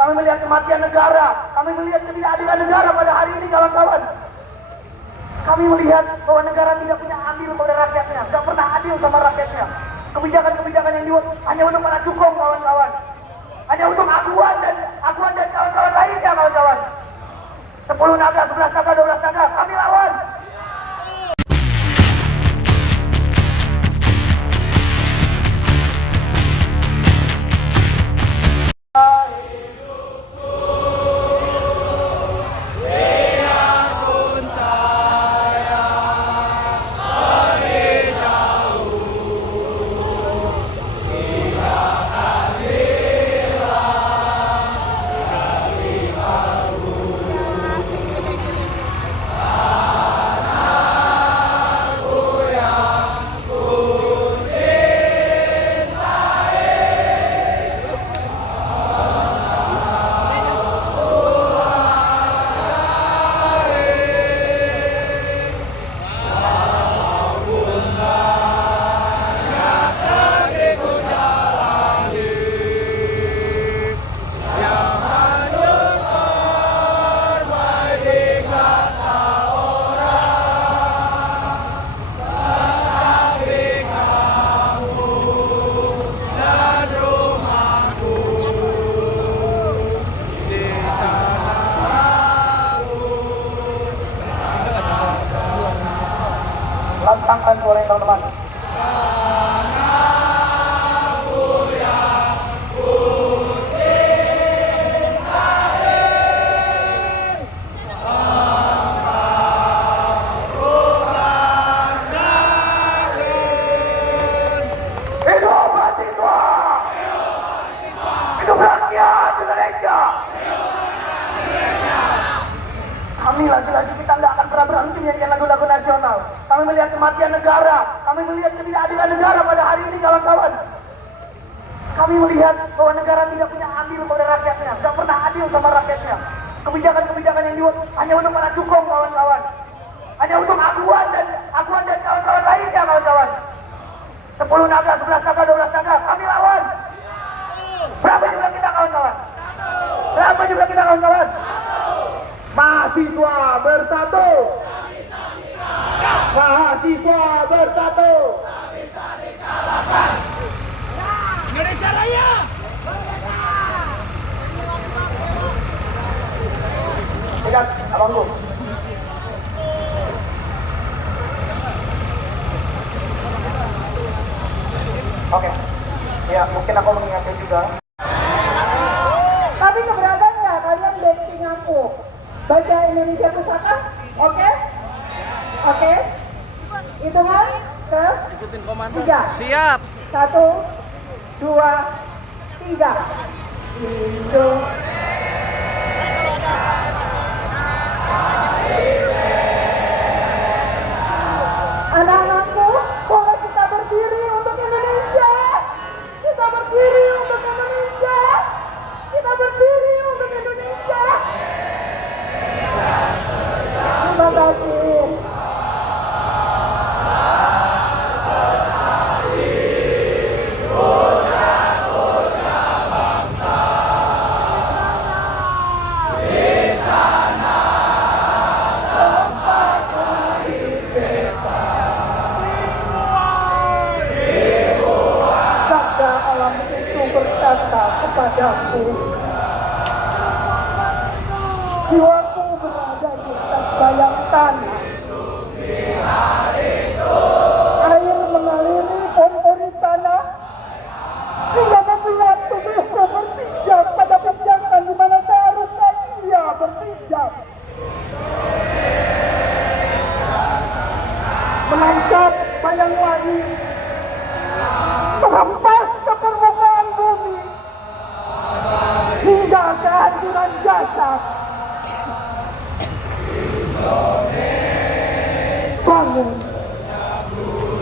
kami melihat kematian negara, kami melihat ketidakadilan negara pada hari ini kawan-kawan. Kami melihat bahwa negara tidak punya adil pada rakyatnya, nggak pernah adil sama rakyatnya. Kebijakan-kebijakan yang dibuat hanya untuk para cukong kawan-kawan, hanya untuk aguan dan kawan-kawan lainnya kawan-kawan. 10 naga, 11 naga, 12 naga, kami lawan. Lantangkan suara teman-teman. Hidup mahasiswa! Hidup rakyat Indonesia! Kami lagi-lagi kita nggak akan pernah berhenti nyanyikan lagu-lagu nasional. Kami melihat kematian negara, kami melihat ketidakadilan negara pada hari ini kawan-kawan. Kami melihat bahwa negara tidak punya adil pada rakyatnya, nggak pernah adil sama rakyatnya. Kebijakan-kebijakan yang dibuat hanya untuk para cukong kawan-kawan, hanya untuk aguan dan kawan-kawan lainnya kawan-kawan. 10 naga, 11 naga, 12 naga, kami lawan. Berapa jumlah kita kawan-kawan? Berapa jumlah kita kawan-kawan? Mahasiswa bersatu, mahasiswa bersatu. Indonesia Raya. Pegang, abangku. Oke, ya mungkin aku mengingatkan juga. Tapi keberatan nggak kalian dating aku? Baca Indonesia Pusaka, oke? Oke? Hitungan ke 3. Siap. 1, 2, 3. Indo. Anak-anakku, boleh kita berdiri untuk Indonesia. Kita berdiri untuk Indonesia. Kita berdiri untuk Indonesia. Terima kasih. Sabda alam itu berkata kepadaku, jiwaku berada di atas bayang tanah. Air mengaliri pori-pori tanah hingga membuat tubuhku berpijak pada pijakan di mana seharusnya ia berpijak. Menangkap bayang wangi, merempas ke permukaan bumi hingga kehancuran jasad. Bangun,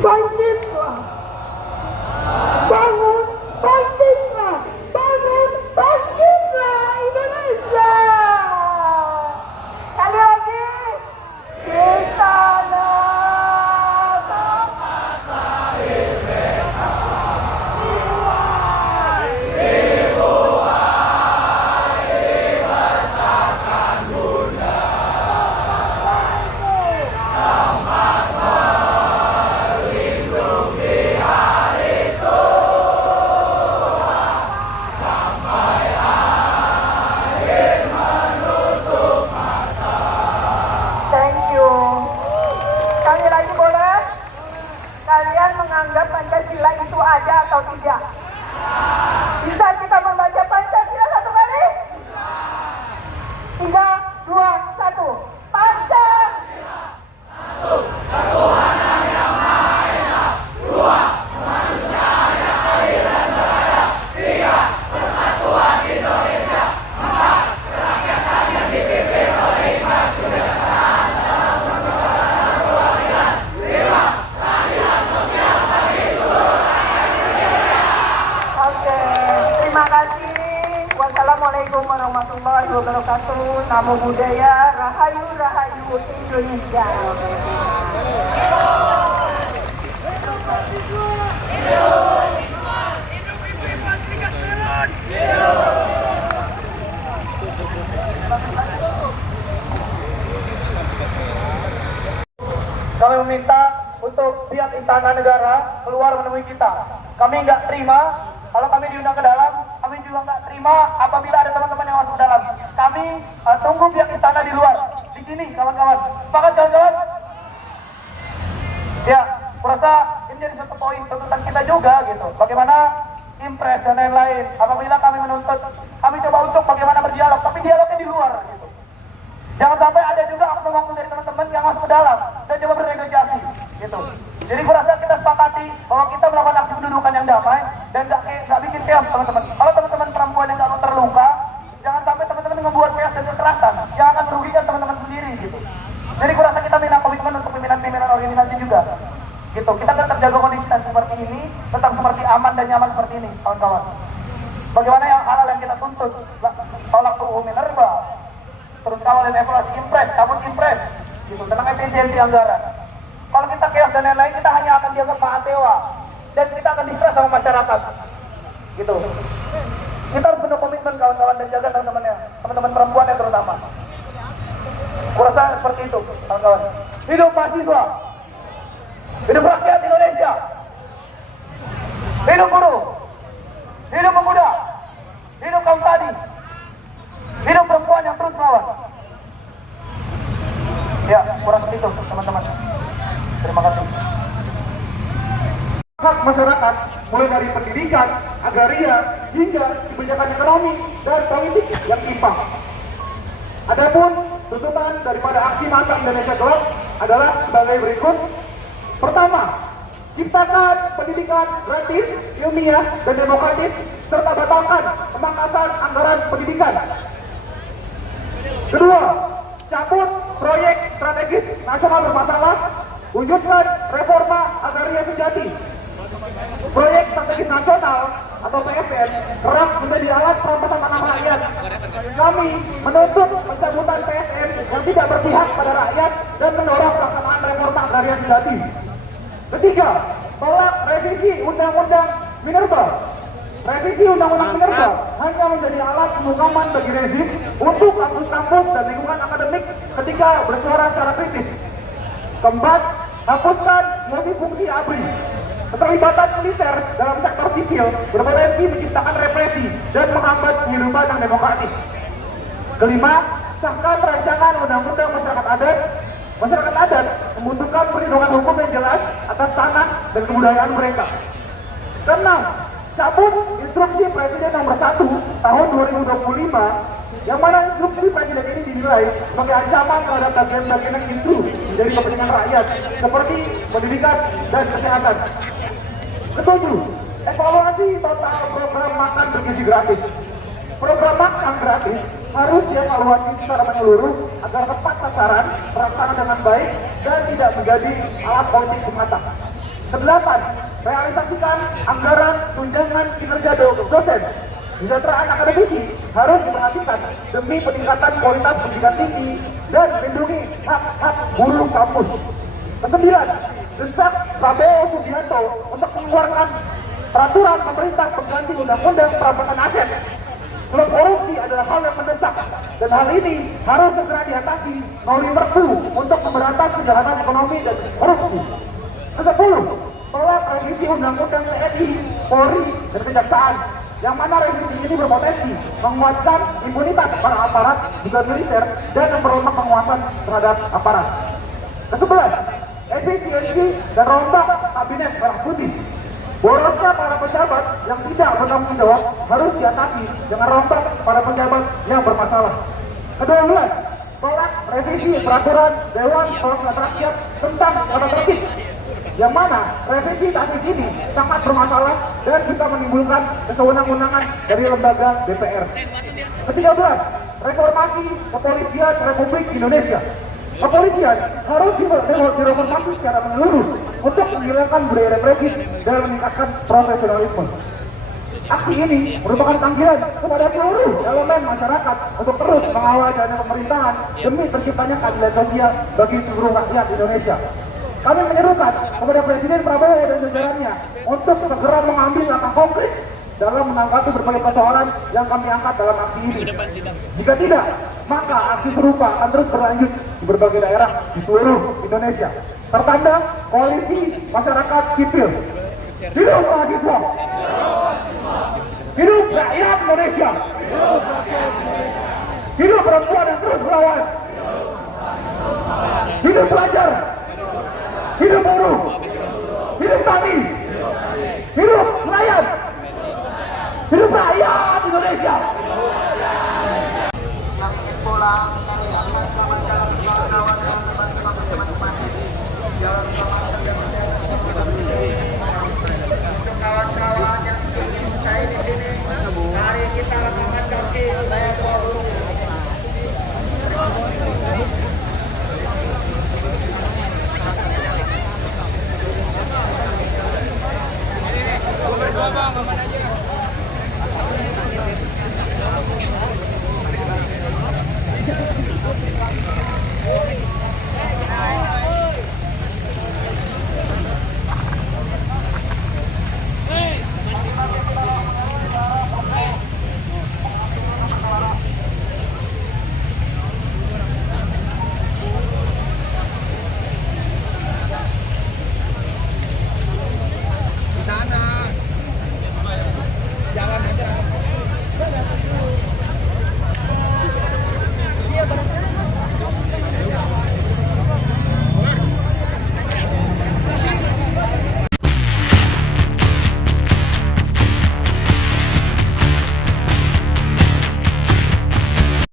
bangkitlah, bangun, bangkitlah, bangun, bangkitlah Indonesia. Sekali lagi, di sana. warahmatullahi wabarakatuh. Namo Buddhaya, Rahayu Rahayu Indonesia. Kami meminta untuk pihak Istana Negara keluar menemui kita. Kami nggak terima kalau kami diundang ke dalam. Kami juga nggak terima apabila ada teman-teman yang masuk ke dalam. Kami tunggu pihak Istana di luar. Di sini, kawan-kawan. Sepakat, kawan-kawan? Ya, kurasa ini jadi satu poin tuntutan kita juga gitu. Bagaimana impres dan lain-lain. Apabila kami menuntut, kami coba untuk bagaimana berdialog, tapi dialognya di luar gitu. Jangan sampai ada juga oknum-oknum dari teman-teman yang masuk ke dalam dan coba bernegosiasi gitu. Jadi kurasa kita sepakati bahwa kita melakukan aksi pendudukan yang damai dan nggak bikin chaos, teman-teman. Kalau teman-teman perempuan yang nggak mau terluka, jangan sampai teman-teman membuat chaos dan kekerasan. Jangan akan merugikan teman-teman sendiri gitu. Jadi kurasa kita minta komitmen untuk pimpinan-pimpinan organisasi juga gitu. Kita tetap jaga kondisi seperti ini, tetap seperti aman dan nyaman seperti ini, kawan-kawan. Bagaimana yang halal yang kita tuntut, tolak UU Minerba, terus kawal dan evaluasi impres, cabut impres gitu, tentang efisiensi anggaran. Kalau kita chaos dan lain-lain, kita hanya akan dianggap mahasiswa dan kita akan distress sama masyarakat gitu. Kita harus penuh komitmen, kawan-kawan, dan jaga teman-temannya, teman-teman perempuan yang terutama. Kurasa seperti itu, kawan-kawan. Hidup mahasiswa, hidup rakyat Indonesia, hidup buruh, hidup pemuda, hidup kaum tani, hidup perempuan yang terus melawan. Ya, kurang itu, teman-teman. Terima kasih. Hak masyarakat, mulai dari pendidikan, agraria, hingga kebijakan ekonomi dan politik yang timpang. Adapun tuntutan daripada aksi massa Indonesia Gelap adalah sebagai berikut. Pertama, ciptakan pendidikan gratis, ilmiah, dan demokratis, serta batalkan pemangkasan anggaran pendidikan. Kedua, cabut proyek strategis nasional bermasalah, wujudkan reforma agraria sejati. Proyek strategis nasional atau PSN kerap menjadi alat perampasan tanah rakyat. Kami menuntut pencabutan PSN yang tidak berpihak pada rakyat dan mendorong pelaksanaan reforma agraria sejati. Ketiga, tolak revisi Undang-Undang Minerba. Revisi Undang-Undang Minerba hanya menjadi alat pembungkaman bagi rezim untuk kampus-kampus dan lingkungan akademik ketika bersuara secara kritis. Keempat, hapuskan multifungsi ABRI. Keterlibatan militer dalam sektor sipil berpotensi menciptakan represi dan menghambat kehidupan yang demokratis. Kelima, sahkan rancangan undang-undang masyarakat adat. Masyarakat adat membutuhkan perlindungan hukum yang jelas atas tanah dan kebudayaan mereka. Keenam, cabut instruksi Presiden nomor 1 tahun 2025 yang mana instruksi Presiden ini dinilai sebagai ancaman terhadap bagian-bagian yang justru dari kepentingan rakyat seperti pendidikan dan kesehatan. Ketujuh, evaluasi total program makan bergizi gratis. Program makan gratis harus dievaluasi secara menyeluruh agar tepat sasaran, terlaksana dengan baik, dan tidak menjadi alat politik semata. Kedelapan, realisasikan anggaran tunjangan kinerja dosen. Kesejahteraan akademisi harus diperhatikan demi peningkatan kualitas pendidikan tinggi dan melindungi hak-hak buruh kampus. Kesembilan, desak Prabowo Subianto untuk mengeluarkan peraturan pemerintah pengganti undang-undang perampasan aset. Sebab korupsi adalah hal yang mendesak dan hal ini harus segera diatasi melalui Perpu untuk memberantas kejahatan ekonomi dan korupsi. Kesepuluh, tolak revisi undang-undang TNI, Polri, dan Kejaksaan yang mana revisi ini berpotensi menguatkan imunitas para aparat juga militer dan memperlemah penguasaan terhadap aparat. Kesebelas, efisiensi dan rombak kabinet merah putih. Borosnya para pejabat yang tidak bertanggung jawab harus diatasi dengan rombak para pejabat yang bermasalah. Ke-12, tolak revisi peraturan Dewan Perwakilan Rakyat tentang tata tertib, yang mana revisi taktis ini sangat bermasalah dan bisa menimbulkan kesewenang-wenangan dari lembaga DPR. Ke-13, reformasi Kepolisian Republik Indonesia. Kepolisian harus direformasi secara menyeluruh untuk menghilangkan budaya represif dan meningkatkan profesionalisme. Aksi ini merupakan panggilan kepada seluruh elemen masyarakat untuk terus mengawal jalannya pemerintahan demi terciptanya keadilan sosial bagi seluruh rakyat Indonesia. Kami menyerukan kepada Presiden Prabowo dan jajarannya untuk segera mengambil langkah konkret dalam menanggapi berbagai persoalan yang kami angkat dalam aksi ini. Jika tidak, maka aksi serupa akan terus berlanjut di berbagai daerah di seluruh Indonesia. Tertanda Koalisi Masyarakat Sipil. Hidup mahasiswa! Hidup rakyat Indonesia! Hidup perempuan yang terus melawan! Hidup pelajar! Hidup buruh! Hidup kami! Hidup nelayan! Hidup rakyat!